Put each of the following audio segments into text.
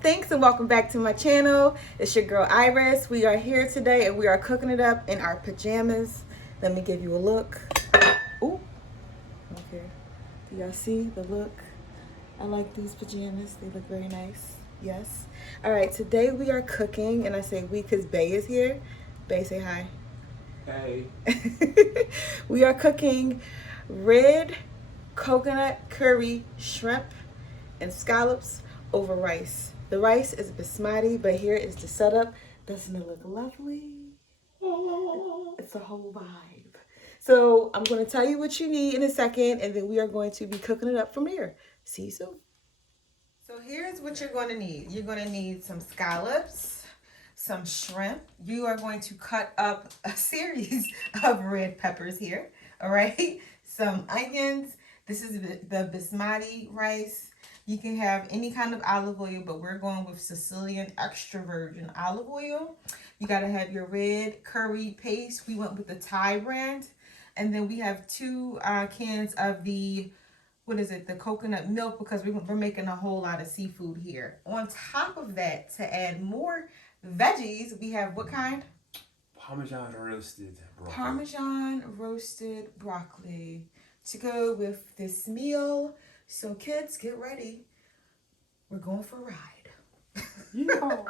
Thanks and welcome back to my channel. It's your girl Iris. We are here today and we are cooking it up in our pajamas. Let me give you a look. Ooh, okay. Do y'all see the look? I like these pajamas. They look very nice. Yes. All right, today we are cooking, and I say we because Bay is here. Bay, say hi. Hey. We are cooking red coconut curry shrimp and scallops over rice. The rice is basmati, but here is the setup. Doesn't it look lovely? It's a whole vibe. So I'm going to tell you what you need in a second, and then we are going to be cooking it up from here. See you soon. So here's what you're going to need. You're going to need some scallops, some shrimp. You are going to cut up a series of red peppers here. All right. Some onions. This is the basmati rice. You can have any kind of olive oil, but we're going with Sicilian extra virgin olive oil. You got to have your red curry paste. We went with the Thai brand. And then we have 2 cans of the, the coconut milk, because we're making a whole lot of seafood here. On top of that, to add more veggies, we have what kind? Parmesan roasted broccoli. Parmesan roasted broccoli to go with this meal. So kids, get ready. We're going for a ride. Yeah.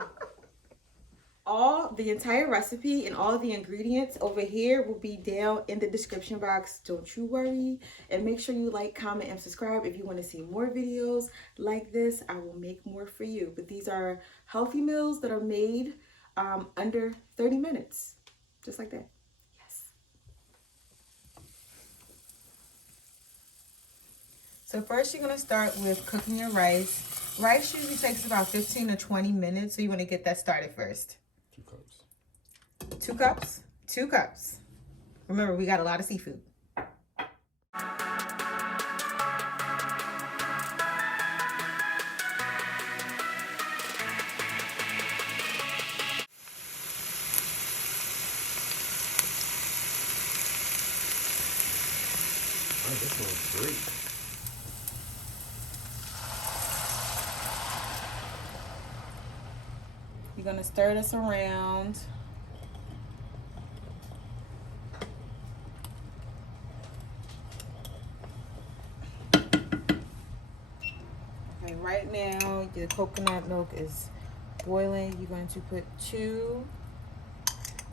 The entire recipe and all the ingredients over here will be down in the description box. Don't you worry. And make sure you like, comment, and subscribe if you want to see more videos like this. I will make more for you. But these are healthy meals that are made under 30 minutes. Just like that. So first you're going to start with cooking your rice. Rice usually takes about 15 to 20 minutes, so you want to get that started first. 2 cups. 2 cups? 2 cups. Remember, we got a lot of seafood. Oh, this smells great. You're going to stir this around. Okay, right now your coconut milk is boiling. You're going to put 2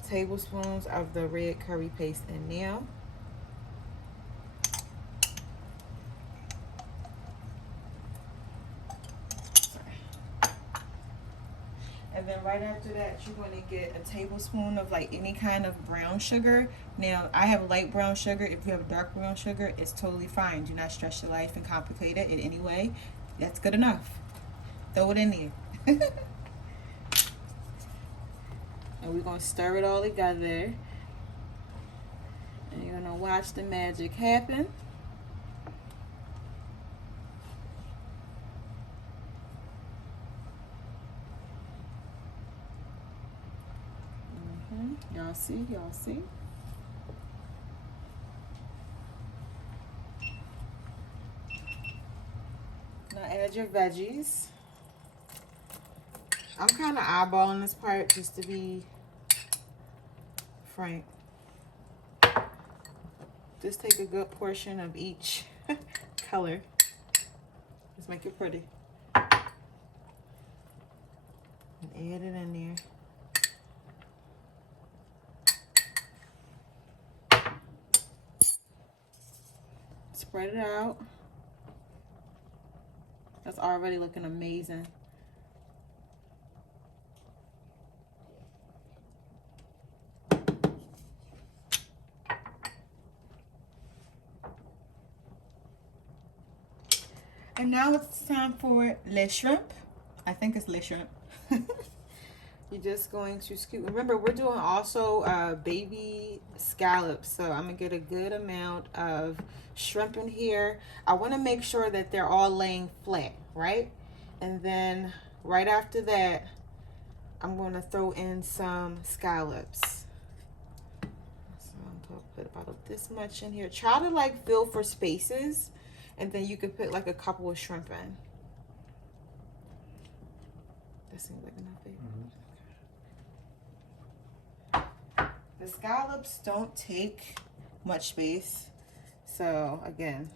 tablespoons of the red curry paste in now. And then right after that, you're going to get a tablespoon of like any kind of brown sugar. Now, I have light brown sugar. If you have dark brown sugar, it's totally fine. Do not stress your life and complicate it in any way. That's good enough. Throw it in there. And we're going to stir it all together. And you're going to watch the magic happen. Y'all see? Y'all see? Now add your veggies. I'm kind of eyeballing this part just to be frank. Just take a good portion of each color. Just make it pretty. And add it in there. Spread it out. That's already looking amazing. And now it's time for le shrimp. I think it's le shrimp. You're just going to scoop. Remember, we're doing also baby scallops. So I'm going to get a good amount of shrimp in here. I want to make sure that they're all laying flat, right? And then right after that, I'm going to throw in some scallops. So I'm going to put about this much in here. Try to like fill for spaces. And then you could put like a couple of shrimp in. That seems like enough, babe. Mm-hmm. The scallops don't take much space. So again,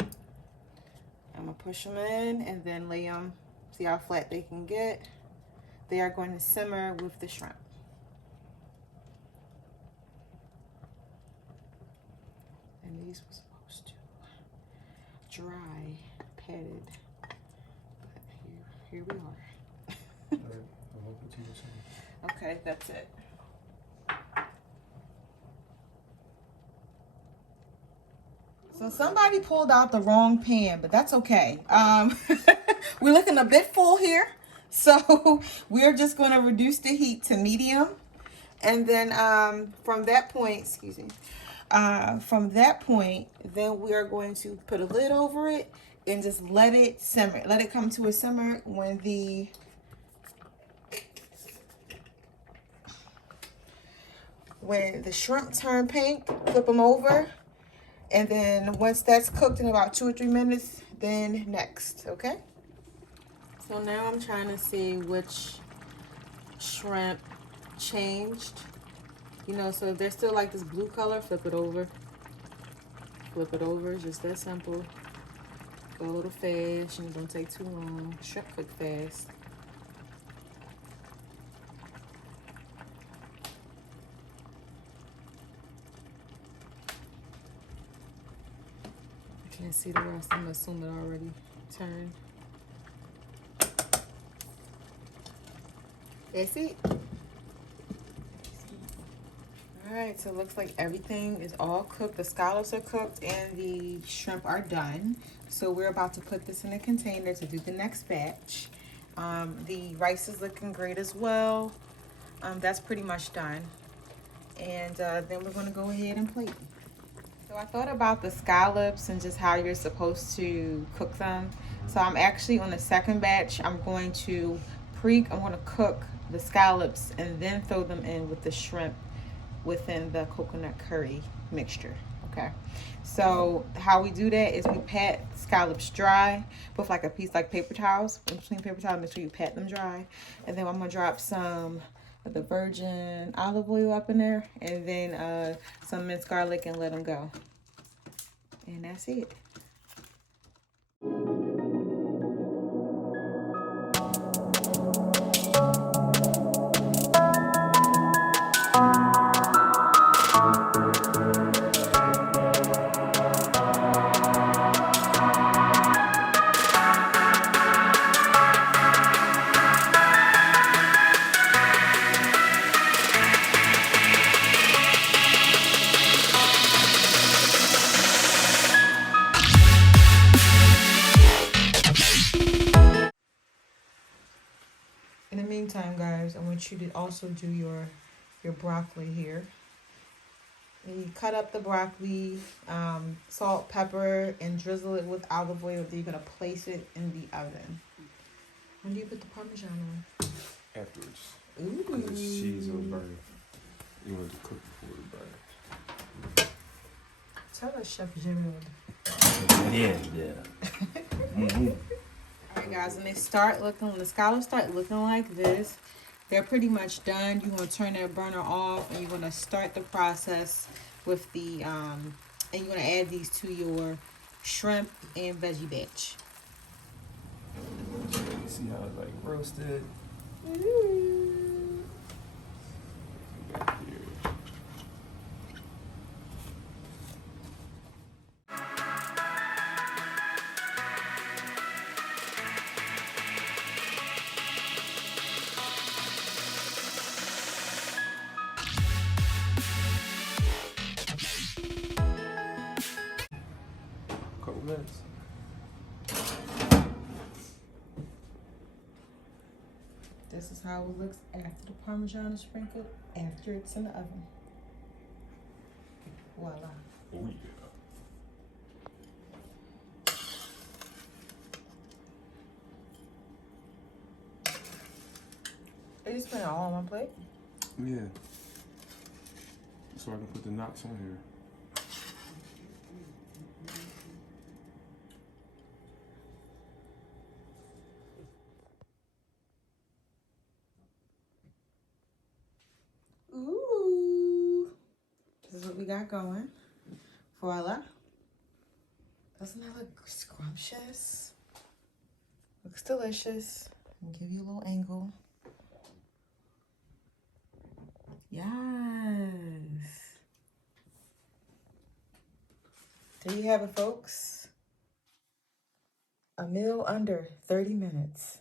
I'm gonna push them in and then lay them, see how flat they can get. They are going to simmer with the shrimp. And these were supposed to dry, padded, but here we are. Alright, I'll help it to you soon. Okay, that's it. So somebody pulled out the wrong pan, but that's okay. We're looking a bit full here. So we're just going to reduce the heat to medium. And then from that point, then we are going to put a lid over it and just let it simmer. Let it come to a simmer. When the shrimp turn pink, flip them over. And then once that's cooked in about 2 or 3 minutes, then next, okay? So now I'm trying to see which shrimp changed. You know, so if they're still like this blue color, flip it over. Flip it over, just that simple. Go a little fast, and don't take too long. Shrimp cook fast. Can't see the rest. I'm assuming it already turned. That's it. All right, so it looks like everything is all cooked. The scallops are cooked and the shrimp are done. So we're about to put this in a container to do the next batch. The rice is looking great as well. That's pretty much done. And then we're gonna go ahead and plate. So I thought about the scallops and just how you're supposed to cook them. So I'm actually on the second batch. I'm going to cook the scallops and then throw them in with the shrimp within the coconut curry mixture. Okay. So how we do that is we pat scallops dry with like a piece like paper towels. In between paper towels, make sure you pat them dry. And then I'm gonna drop some of the virgin olive oil up in there, and then some minced garlic, and let them go. And that's it. In the meantime, guys, I want you to also do your broccoli here. And you cut up the broccoli, salt, pepper, and drizzle it with olive oil. Then you're gonna place it in the oven. When do you put the Parmesan on? Afterwards. Ooh. Because the cheese will burn. You want it to cook before it burns. Tell us, Chef Gerald. Yeah. Mm-hmm. Alright guys, when the scallops start looking like this, they're pretty much done. You want to turn that burner off, and you're going to start the process with the and you're going to add these to your shrimp and veggie batch. You see how it's like roasted? Ooh. Back here. Couple minutes. This is how it looks after the Parmesan is sprinkled, after it's in the oven. Voila. Oh yeah. Are you just putting it all on one plate? Yeah. So I can put the knots on here. we got going. Voila. Doesn't that look scrumptious? Looks delicious. I'll give you a little angle. Yes. There you have it, folks. A meal under 30 minutes.